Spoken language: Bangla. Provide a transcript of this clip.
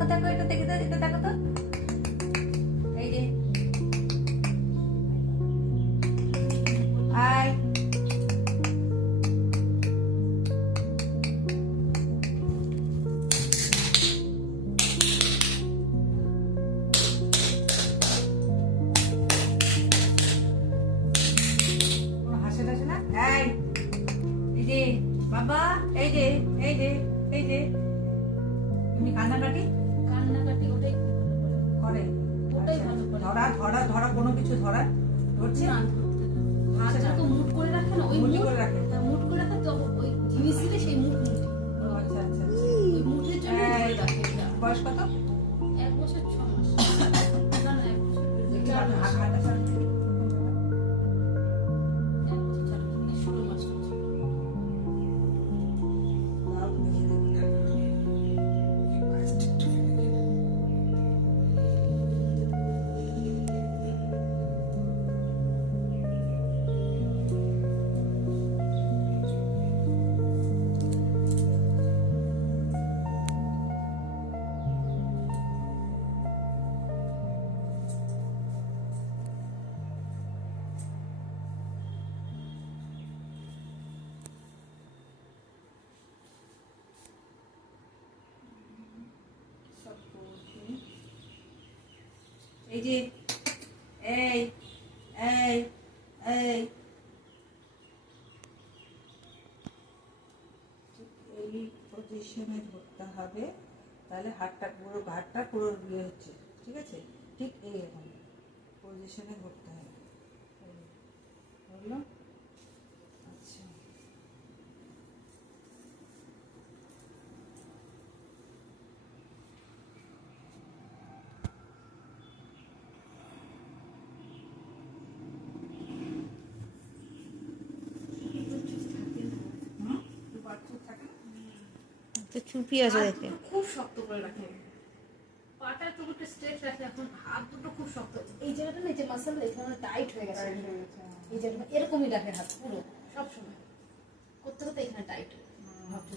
দেখো দেখো, এটা দেখে দাও, এটা দেখো তো। এই যে আয়, হাসে টাসে না। এই যে বাবা, এই যে এই যে এই যে তুমি কান্নাকাটি ওটাই করে, ওটাই ভালো করে। ধরা ধরা ধরা কোনো কিছু ধরা ধরছে না, হাতটা তো মুট করে রাখে না, ওই মুঠি মুট করে রাখে। মুট করে রাখে তো ওই জিনিস দিলে সেই মুট মুঠি ও আচ্ছা আচ্ছা আচ্ছা। ওই মুঠের জন্য ধরে রাখে এটা। বয়স কত? 1 বছর 6 মাস। না না 1 বছর দেখি 4 হাত মাস। হাতটা সরাতে। 1 বছর 4 মাস, 16 মাস চলছে। দাও, দেখি দেখি। এই যে এই এই এই এই পজিশনে ধরতে হবে, তাহলে হাতটা পুরো ঘাটটা পুরো ইয়ে হচ্ছে, ঠিক আছে? ঠিক এই এখন পজিশনে ধরতে হবে, বুঝলো? আচ্ছা, চুপি আছে দেখে। খুব শক্ত করে রাখে, পাটা টুকুটা স্ট্রেট রাখে। এখন হাত দুটো খুব শক্ত, এই জায়গাটা না, এই যে মাসল এখানে টাইট হয়ে গেছে, এই জায়গাটা এরকমই রাখে হাত পুরো সব সময়, করতে করতে এখানে টাইট ভাবতে